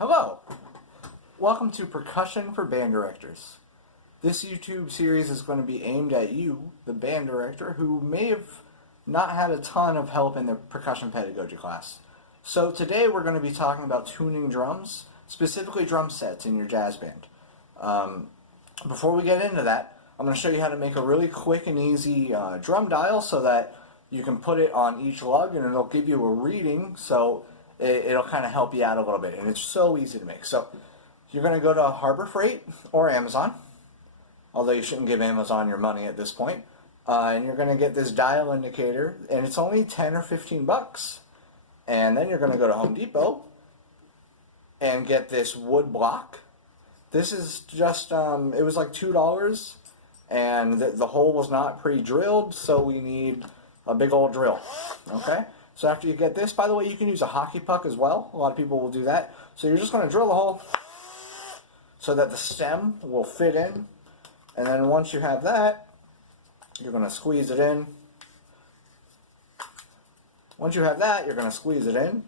Hello! Welcome to Percussion for Band Directors. This YouTube series is going to be aimed at you, the band director, who may have not had a ton of help in the percussion pedagogy class. So today we're going to be talking about tuning drums, specifically drum sets in your jazz band. Before we get into that, I'm going to show you how to make a really quick and easy drum dial so that you can put it on each lug and it'll give you a reading, so it'll kind of help you out a little bit, and it's so easy to make. So you're going to go to Harbor Freight or Amazon, although you shouldn't give Amazon your money at this point, and you're going to get this dial indicator, and it's only 10 or 15 bucks. And then you're going to go to Home Depot and get this wood block. This is just, it was like $2, and the hole was not pre-drilled, so we need a big old drill. Okay? So after you get this, by the way, you can use a hockey puck as well. A lot of people will do that. So you're just going to drill a hole so that the stem will fit in. And then once you have that, you're going to squeeze it in. Once you have that, you're going to squeeze it in.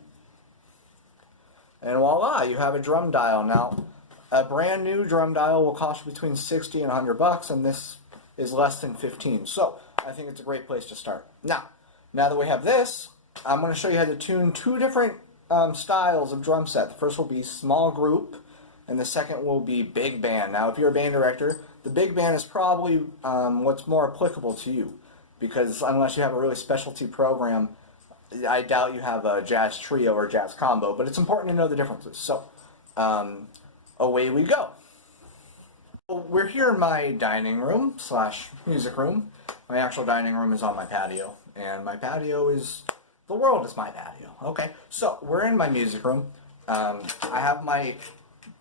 And voila, you have a drum dial. Now, a brand new drum dial will cost you between 60 and 100 bucks, and this is less than 15. So I think it's a great place to start. Now that we have this, I'm going to show you how to tune two different styles of drum set. The first will be small group, and the second will be big band. Now, if you're a band director, the big band is probably what's more applicable to you, because unless you have a really specialty program, I doubt you have a jazz trio or jazz combo, but it's important to know the differences. So, away we go. We're here in my dining room / music room. My actual dining room is on my patio, and my patio is... the world is my patio. Okay, so we're in my music room. I have my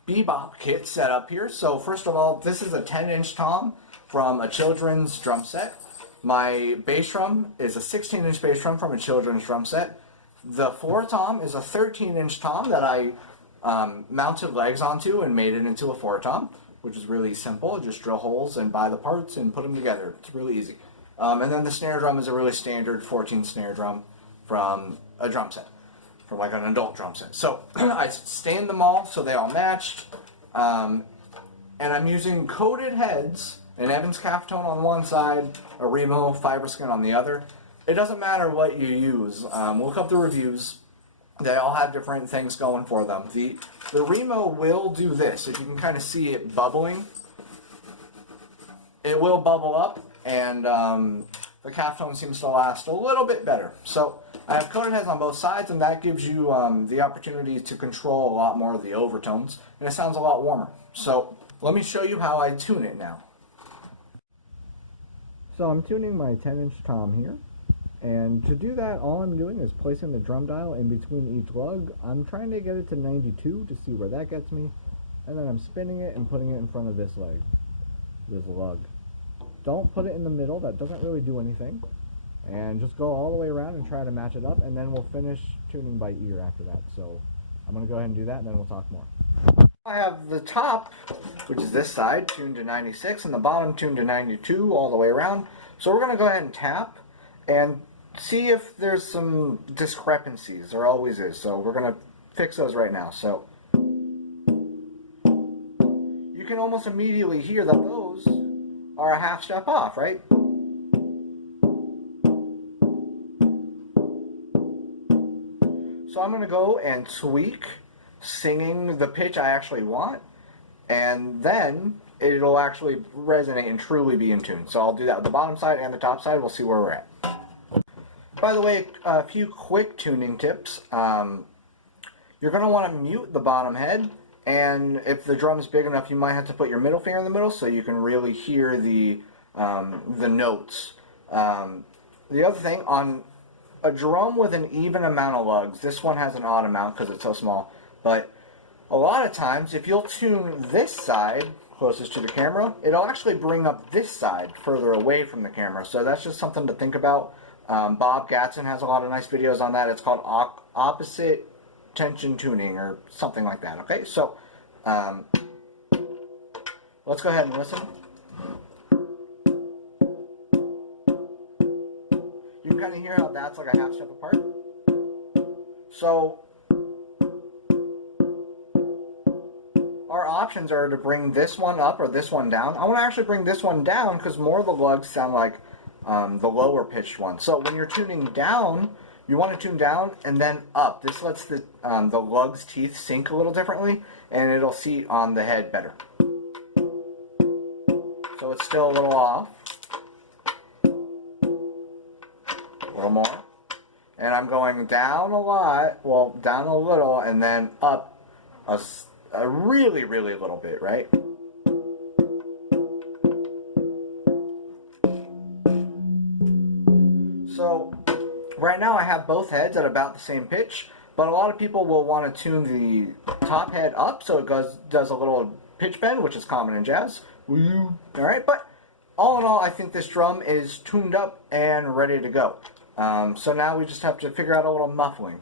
bebop kit set up here. So first of all, this is a 10-inch tom from a children's drum set. My bass drum is a 16-inch bass drum from a children's drum set. The floor tom is a 13-inch tom that I mounted legs onto and made it into a floor tom, which is really simple. Just drill holes and buy the parts and put them together. It's really easy. And then the snare drum is a really standard 14 snare drum from a drum set, from like an adult drum set. So I stained them all so they all matched, and I'm using coated heads, an Evans Caftone on one side, a Remo Fiberskin on the other. It doesn't matter what you use. Look up the reviews. They all have different things going for them. The Remo will do this. If you can kind of see it bubbling, it will bubble up, and the Caftone seems to last a little bit better. So I have coated heads on both sides, and that gives you the opportunity to control a lot more of the overtones, and it sounds a lot warmer. So let me show you how I tune it now. So I'm tuning my 10-inch tom here, and to do that, all I'm doing is placing the drum dial in between each lug. I'm trying to get it to 92 to see where that gets me, and then I'm spinning it and putting it in front of this leg, this lug. Don't put it in the middle, that doesn't really do anything. And just go all the way around and try to match it up, and then we'll finish tuning by ear after that. So I'm going to go ahead and do that, and then we'll talk more. I have the top, which is this side, tuned to 96, and the bottom tuned to 92 all the way around. So we're going to go ahead and tap and see if there's some discrepancies. There always is. So we're going to fix those right now. So you can almost immediately hear that those are a half step off, right? So I'm going to go and tweak, singing the pitch I actually want, and then it'll actually resonate and truly be in tune. So I'll do that with the bottom side and the top side. We'll see where we're at. By the way, a few quick tuning tips. You're going to want to mute the bottom head, and if the drum is big enough, you might have to put your middle finger in the middle so you can really hear the notes. The other thing, on a drum with an even amount of lugs, this one has an odd amount because it's so small, but a lot of times if you'll tune this side closest to the camera, it'll actually bring up this side further away from the camera. So that's just something to think about. Bob Gatson has a lot of nice videos on that. It's called opposite tension tuning or something like that. Okay, so let's go ahead and listen. You can kind of hear how that's like a half step apart. So our options are to bring this one up or this one down. I want to actually bring this one down because more of the lugs sound like the lower pitched one. So when you're tuning down, you want to tune down and then up. This lets the lug's teeth sink a little differently, and it'll seat on the head better. So it's still a little off. A little more. And I'm going down a lot, well, down a little, and then up a really, really little bit, right? So right now I have both heads at about the same pitch, but a lot of people will want to tune the top head up so it does a little pitch bend, which is common in jazz. Woo! All right, but all in all, I think this drum is tuned up and ready to go. So now we just have to figure out a little muffling.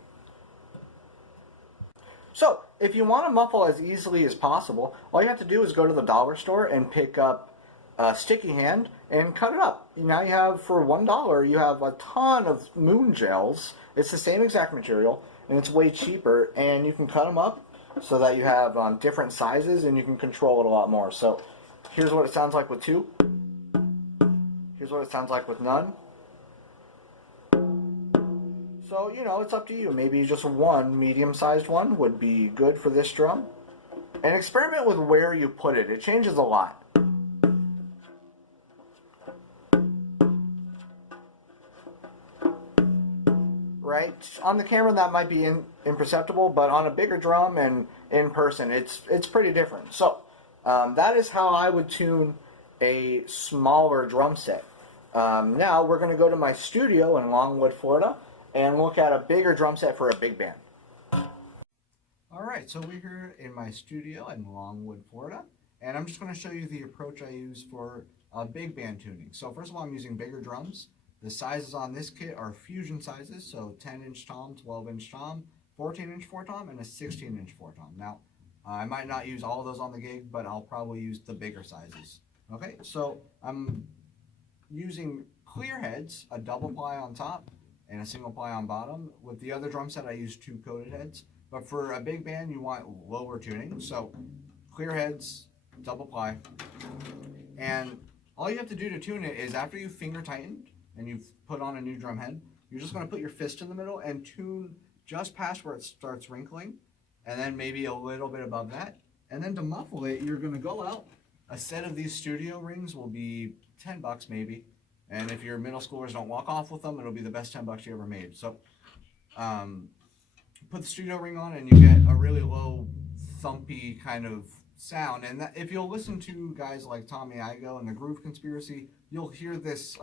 So if you want to muffle as easily as possible, all you have to do is go to the dollar store and pick up a sticky hand and cut it up. Now you have, for $1, you have a ton of moon gels. It's the same exact material, and it's way cheaper, and you can cut them up so that you have different sizes, and you can control it a lot more. So here's what it sounds like with 2. Here's what it sounds like with none. So, you know, it's up to you. Maybe just one medium-sized one would be good for this drum. And experiment with where you put it. It changes a lot. Right? On the camera that might be imperceptible, but on a bigger drum and in person, it's pretty different. So, that is how I would tune a smaller drum set. Now, we're going to go to my studio in Longwood, Florida, and look at a bigger drum set for a big band. Alright, so we're here in my studio in Longwood, Florida, and I'm just going to show you the approach I use for big band tuning. So first of all, I'm using bigger drums. The sizes on this kit are fusion sizes, so 10-inch tom, 12-inch tom, 14-inch 4-tom, and a 16-inch 4-tom. Now, I might not use all of those on the gig, but I'll probably use the bigger sizes. Okay, so I'm using clear heads, a double ply on top, and a single ply on bottom. With the other drum set, I use 2 coated heads. But for a big band, you want lower tuning. So clear heads, double ply. And all you have to do to tune it is after you've finger tightened and you've put on a new drum head, you're just going to put your fist in the middle and tune just past where it starts wrinkling, and then maybe a little bit above that. And then to muffle it, you're going to go out. A set of these studio rings will be $10 maybe. And if your middle schoolers don't walk off with them, it'll be the best $10 you ever made. So put the studio ring on and you get a really low, thumpy kind of sound. And that, if you'll listen to guys like Tommy Igoe and the Groove Conspiracy, you'll hear this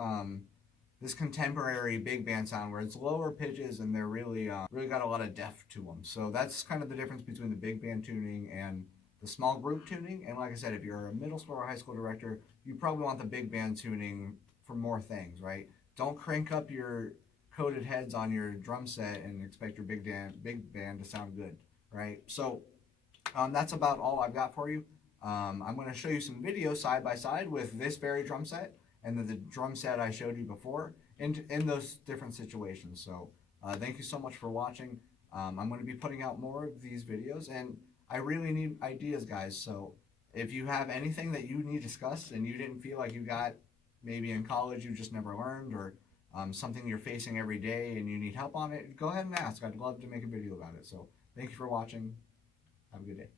this contemporary big band sound where it's lower pitches and they're really got a lot of depth to them. So that's kind of the difference between the big band tuning and the small group tuning. And like I said, if you're a middle school or high school director, you probably want the big band tuning for more things, right? Don't crank up your coated heads on your drum set and expect your big band to sound good, right? So that's about all I've got for you. I'm going to show you some videos side by side with this very drum set and the drum set I showed you before in those different situations. So thank you so much for watching. I'm going to be putting out more of these videos, and I really need ideas, guys. So if you have anything that you need discussed and you didn't feel like you got maybe in college you just never learned, or something you're facing every day and you need help on it, go ahead and ask. I'd love to make a video about it. So thank you for watching. Have a good day.